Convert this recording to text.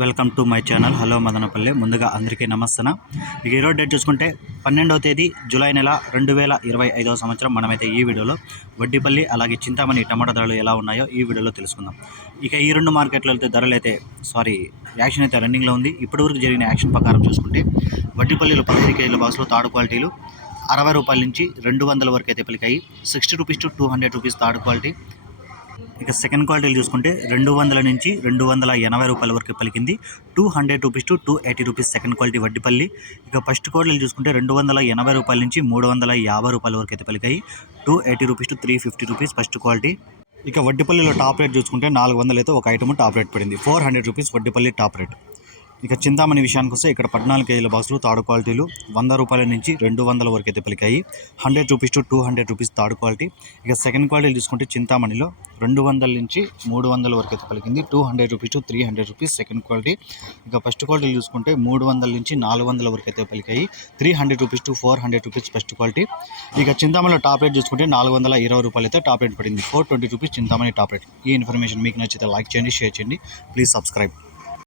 Welcome to my channel. Hello Madanapalle. ముందుగా అందరికీ నమస్తన. ఇక ఈరోజు డేట్ చూసుకుంటే పన్నెండవ తేదీ జూలై నెల రెండు వేల ఇరవై ఐదవ సంవత్సరం. మనమైతే ఈ వీడియోలో వడ్డీపల్లి అలాగే చింతామణి టమాటా ధరలు ఎలా ఉన్నాయో ఈ వీడియోలో తెలుసుకుందాం. ఇక ఈ రెండు మార్కెట్లో అయితే ధరలు అయితే సారీ యాక్షన్ అయితే రన్నింగ్లో ఉంది. ఇప్పటివరకు జరిగిన యాక్షన్ ప్రకారం చూసుకుంటే వడ్డీపల్లిలో పదిహేను కేజీల బాక్స్లో తాడు క్వాలిటీలు అరవై రూపాయల నుంచి రెండు వందల వరకు అయితే పలికాయి. Sixty rupees to two hundred rupees third quality ఇక సెకండ్ క్వాలిటీలు చూసుకుంటే రెండు వందల నుంచి రెండు వందల ఎనభై రూపాయల వరకు పలికింది. Two hundred rupees to two eighty rupees second quality Vaddipalli. ఇక ఫస్ట్ క్వాలిటీలు చూసుకుంటే రెండు వందల ఎనభై రూపాయల నుంచి మూడు వందల యాభై రూపాయల వరకు అయితే పలికాయి. Two eighty rupees to three fifty rupees first quality ఇక వడ్డీపల్లిలో టాప్ రేట్ చూసుకుంటే నాలుగు వందలు అయితే ఒక ఐటమ్ టాప్ రేట్ పడింది. Four hundred rupees Vaddipalli top rate ఇక చింతామణి విషయానికి వస్తే ఇక్కడ పద్నాలుగు కేజీల బాక్సులు తాడు క్వాలిటీలు వంద రూపాయల నుంచి రెండు వందల వరకు అయితే పలికాయి. Hundred rupees to two hundred rupees third quality. ఇక సెకండ్ క్వాలిటీ చూసుకుంటే చింతామణిలో రెండు వందల నుంచి మూడు వందల వరకు అయితే పలికింది. Two hundred rupees to three hundred rupees second quality. ఇక ఫస్ట్ క్వాలిటీ చూసుకుంటే మూడు వందల నుంచి నాలుగు వందల వరకు అయితే పలికాయి. Three hundred rupees to four hundred rupees first quality. ఇక చింతామణిలో టాప్ రేట్ చూసుకుంటే నాలుగు వందల ఇరవై రూపాయలు అయితే టాప్ రేట్ పడింది. Four twenty rupees Chintamani top rate. ఈ ఇన్ఫర్మేషన్ మీకు నచ్చితే లైక్ చేయండి షేర్ చేయండి. Please subscribe.